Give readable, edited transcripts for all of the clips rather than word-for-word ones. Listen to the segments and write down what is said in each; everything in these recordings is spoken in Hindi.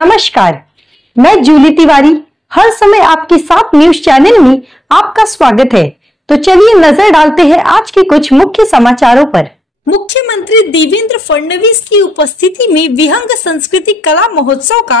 नमस्कार, मैं जूली तिवारी हर समय आपके साथ न्यूज चैनल में आपका स्वागत है। तो चलिए नजर डालते हैं आज के कुछ मुख्य समाचारों पर। मुख्यमंत्री देवेंद्र फडणवीस की उपस्थिति में विहंग संस्कृति कला महोत्सव का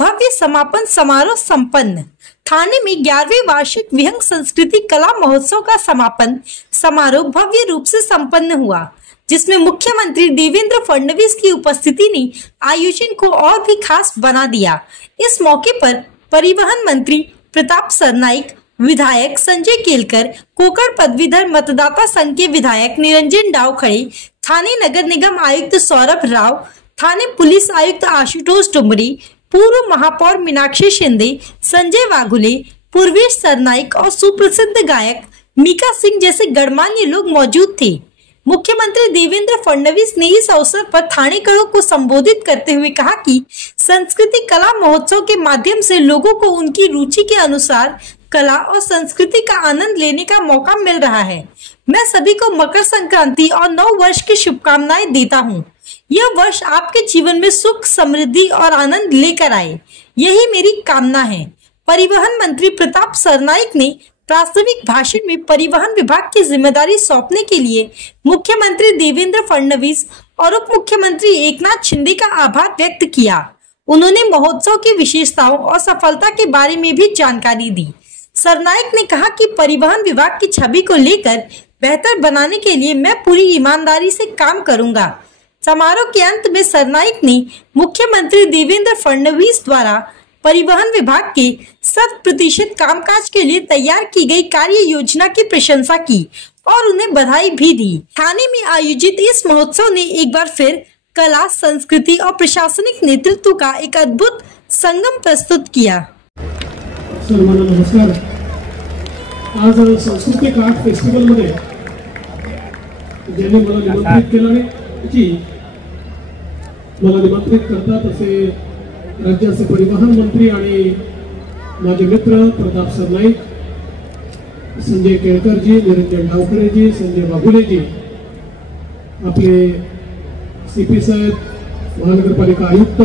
भव्य समापन समारोह संपन्न। थाने में 11वें वार्षिक विहंग संस्कृति कला महोत्सव का समापन समारोह भव्य रूप से संपन्न हुआ, जिसमें मुख्यमंत्री देवेंद्र फडणवीस की उपस्थिति ने आयोजन को और भी खास बना दिया। इस मौके पर परिवहन मंत्री प्रताप सरनाईक, विधायक संजय केलकर, कोकण पदवीधर मतदाता संघ के विधायक निरंजन डावखड़े, थाने नगर निगम आयुक्त सौरभ राव, थाने पुलिस आयुक्त आशुतोष डुमरी, पूर्व महापौर मीनाक्षी शिंदे, संजय वाघुले, पूर्वेश सरनाईक और सुप्रसिद्ध गायक मीका सिंह जैसे गणमान्य लोग मौजूद थे। मुख्यमंत्री देवेंद्र फडणवीस ने इस अवसर पर थानेकरों को संबोधित करते हुए कहा कि संस्कृति कला महोत्सव के माध्यम से लोगों को उनकी रुचि के अनुसार कला और संस्कृति का आनंद लेने का मौका मिल रहा है। मैं सभी को मकर संक्रांति और नव वर्ष की शुभकामनाएं देता हूं। यह वर्ष आपके जीवन में सुख, समृद्धि और आनंद लेकर आए, यही मेरी कामना है। परिवहन मंत्री प्रताप सरनाईक ने प्रास्ताविक भाषण में परिवहन विभाग की जिम्मेदारी सौंपने के लिए मुख्यमंत्री देवेंद्र फडणवीस और उप मुख्यमंत्री एकनाथ शिंदे का आभार व्यक्त किया। उन्होंने महोत्सव की विशेषताओं और सफलता के बारे में भी जानकारी दी। सरनाईक ने कहा कि परिवहन विभाग की छवि को लेकर बेहतर बनाने के लिए मैं पूरी ईमानदारी से काम करूंगा। समारोह के अंत में सरनाईक ने मुख्यमंत्री देवेंद्र फडणवीस द्वारा परिवहन विभाग के 100% कामकाज के लिए तैयार की गई कार्य योजना की प्रशंसा की और उन्हें बधाई भी दी। थाने में आयोजित इस महोत्सव ने एक बार फिर कला, संस्कृति और प्रशासनिक नेतृत्व का एक अद्भुत संगम प्रस्तुत किया। नमस्कार। आज सांस्कृतिक आर्ट फेस्टिवल मध्ये ज्यांनी मला निमंत्रित केलं की मला निमंत्रित करतात असे राज्याचे परिवहन मंत्री आणि माझे मित्र प्रताप सरनाईक, संजय केळकरजी, निरंजन डावखरेजी, संजय वाघुलेजी, आपले सीपी साहेब, महानगरपालिका आयुक्त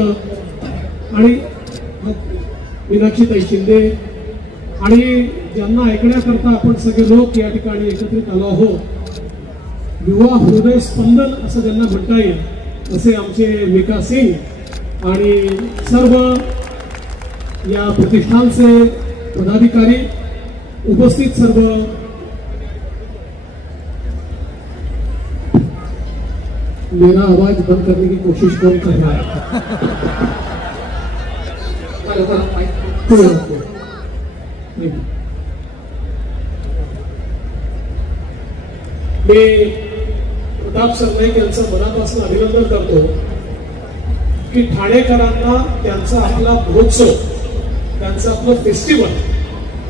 आणि मीनाक्षीताई शिंदे आणि ज्यांना ऐकण्याकरता आपण सगळे लोक या ठिकाणी एकत्रित आलो आहोत। युवा हृदय स्पंदन असं ज्यांना म्हणता येईल असे आमचे मीका सिंह आणि सर्व या प्रतिष्ठानचे पदाधिकारी, उपस्थित सर्व मेरा आवाज बंद करने की कोशिश कौन कर रहा है? मी प्रताप सरनाईक यांचं मनापासून अभिनंदन करतो की ठाणेकरांना त्यांचा आपला महोत्सव, त्यांचं आपलं फेस्टिवल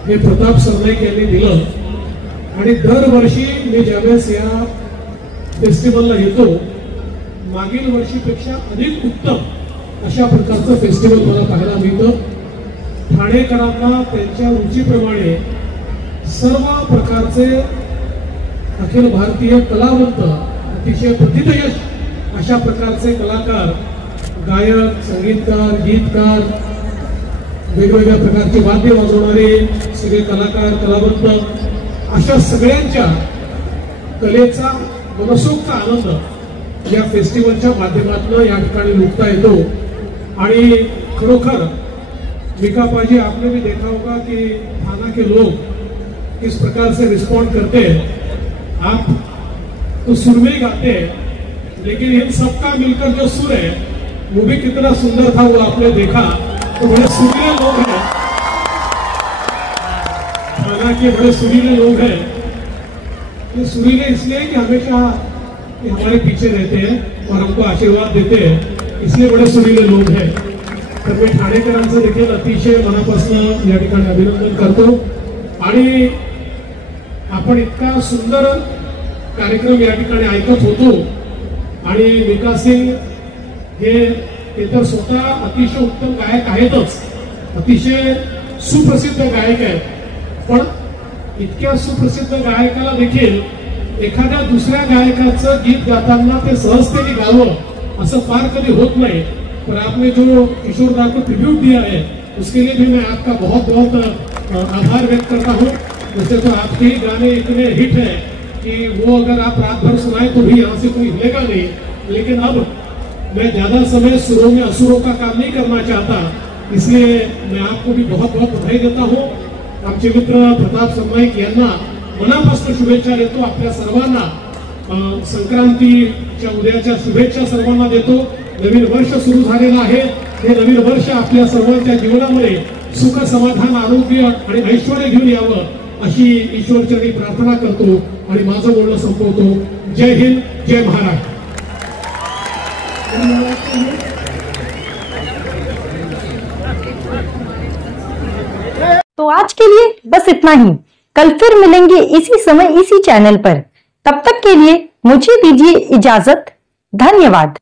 हे प्रताप सरनाईक यांनी दिलं आणि दरवर्षी मी ज्यावेळेस या फेस्टिवलला येतो मागील वर्षीपेक्षा अधिक उत्तम अशा प्रकारचं फेस्टिवल मला पाहायला मिळतं। ठाणेकरांना त्यांच्या रुचीप्रमाणे सर्व प्रकारचे अखिल भारतीय कलावंत, अतिशय प्रथितयश अशा प्रकारचे कलाकार, गायक, संगीतकार, गीतकार, वेगवेगळ्या प्रकारचे वाद्य वाजवणारे सगळे कलाकार, कलावंत अशा सगळ्यांच्या कलेचा मनसोक्त आनंद या फेस्टिवलच्या माध्यमातून या ठिकाणी लुटता येतो। आणि खरोखर मीका पाजी, आपने भी देखा होगा कि थाना के लोग किस प्रकार से रिस्पॉन्ड करते हैं। आप तो सुर में ही गाते हैं, लेकिन इन सबका मिलकर जो सुर है वो भी कितना सुंदर था, वो आपने देखा। तो बड़े सुरीले लोग हैं, थाना के बड़े सुरीले लोग हैं। ये सुरीले इसलिए कि हमेशा ये हमारे पीछे रहते हैं और हमको आशीर्वाद देते हैं, इसलिए बड़े सुरीले लोग हैं। तर मी ठाणेकरांचं देखील अतिशय मनापासून या ठिकाणी अभिनंदन करतो। आणि आपण इतका सुंदर कार्यक्रम या ठिकाणी ऐकत होतो आणि मीका सिंग हे तर स्वतः अतिशय उत्तम गायक आहेतच, अतिशय सुप्रसिद्ध गायक आहेत, पण इतक्या सुप्रसिद्ध गायकाला देखील एखाद्या दुसऱ्या गायकाचं गीत गाताना ते सहजतेने गावं असं फार कधी होत नाही। पर आपने जो किशोर दा को ट्रिब्यूट दिया है उसके लिए भी मैं आपका बहुत बहुत आभार व्यक्त करता हूँ। वैसे तो आपके ही गाने इतने हिट हैं कि वो अगर आप रात भर सुनाए तो भी यहाँ से कोई हिलेगा नहीं, लेकिन अब मैं ज्यादा समय सुरों में असुरों का काम नहीं करना चाहता, इसलिए मैं आपको भी बहुत बहुत बधाई देता हूँ। आमचे मित्र प्रताप सरनाईक यांना मनापासून शुभेच्छा देतो। आपल्या सर्वांना संक्रांतीच्या उद्याच्या शुभेच्छा सर्वांना देतो। नवीन वर्ष सुरू झालेलं आहे, हे नवीन वर्ष आपल्या सर्वांच्या जीवनामध्ये सुख समाधान आरोग्य आणि ऐश्वर्य घेऊन यावं अशी ईश्वरचरणी प्रार्थना करतो आणि माझं बोलणं संपवतो। जय हिंद, जय महाराष्ट्र। तो आज के लिए बस इतना ही। कल फिर मिलेंगे इसी समय इसी चैनल पर। तब तक के लिए मुझे दीजिए इजाजत। धन्यवाद।